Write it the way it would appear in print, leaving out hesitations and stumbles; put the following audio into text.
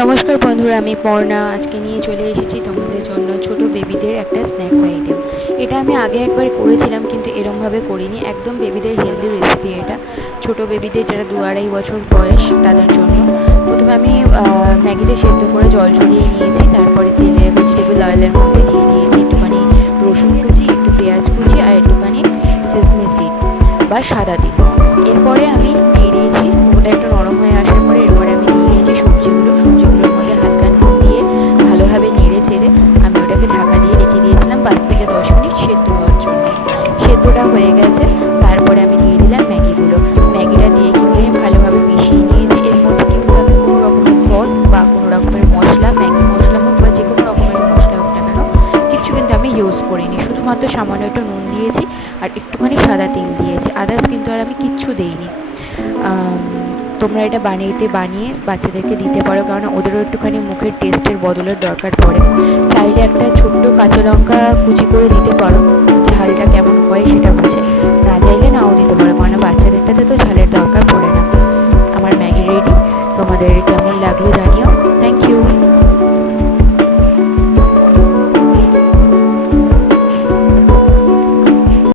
নমস্কার বন্ধুরা, আমি পর্ণা আজকে নিয়ে চলে এসেছি তোমাদের জন্য ছোট বেবিদের একটা স্ন্যাক্স আইটেম। এটা আমি আগে একবার করেছিলাম, কিন্তু এরমভাবে করিনি। একদম বেবিদের হেলদি রেসিপি এটা, ছোট বেবিদের যারা 2-2.5 বছর বয়স তাদের জন্য। প্রথমে আমি ম্যাগিটা সেদ্ধ করে জল ছড়িয়ে নিয়েছি, তারপরে তেলে ভেজিটেবল অয়েলের মধ্যে দিয়ে দিয়েছি একটুখানি রসুন কুচি, একটু পেঁয়াজ কুচি আর একটুখানি সেসমি সিড বা সাদা তিল। এরপরে আমি দিয়ে দিয়েছি, ওটা একটু নরম হয়ে আসার পরে এরপরে আমি দিয়ে দিয়েছি সবজিগুলোর মধ্যে হালকা নুন দিয়ে ভালোভাবে নেড়ে চেড়ে আমি ওটাকে ঢাকা দিয়ে রেখে দিয়েছিলাম 5 থেকে 10 মিনিট সেদ্ধ হওয়ার জন্য। সেদ্ধটা হয়ে গেছে, তারপরে আমি দিয়ে দিলাম ম্যাগিটা দিয়ে কিন্তু আমি ভালোভাবে মিশিয়ে নিয়েছি। এর মধ্যে কিন্তু আমি কোনো রকমের সস বা কোনো রকমের মশলা, ম্যাগি মশলা হোক বা যে কোনো রকমের মশলা হোক না কেন, কিচ্ছু কিন্তু আমি ইউজ করিনি। শুধুমাত্র সামান্য একটু নুন দিয়েছি আর একটুখানি সাদা তেল দিয়েছি, আদার্স কিন্তু আর আমি কিচ্ছু দিইনি। তোমরা এটা বানিয়ে বাচ্চাদেরকে দিতে পারো, কারণ ওদেরও একটুখানি মুখের টেস্টের বদলের দরকার পড়ে। চাইলে একটা ছোট্ট কাঁচা লঙ্কা কুচি করে দিতে পারো, ঝালটা কেমন হয় সেটা বুঝে। না চাইলে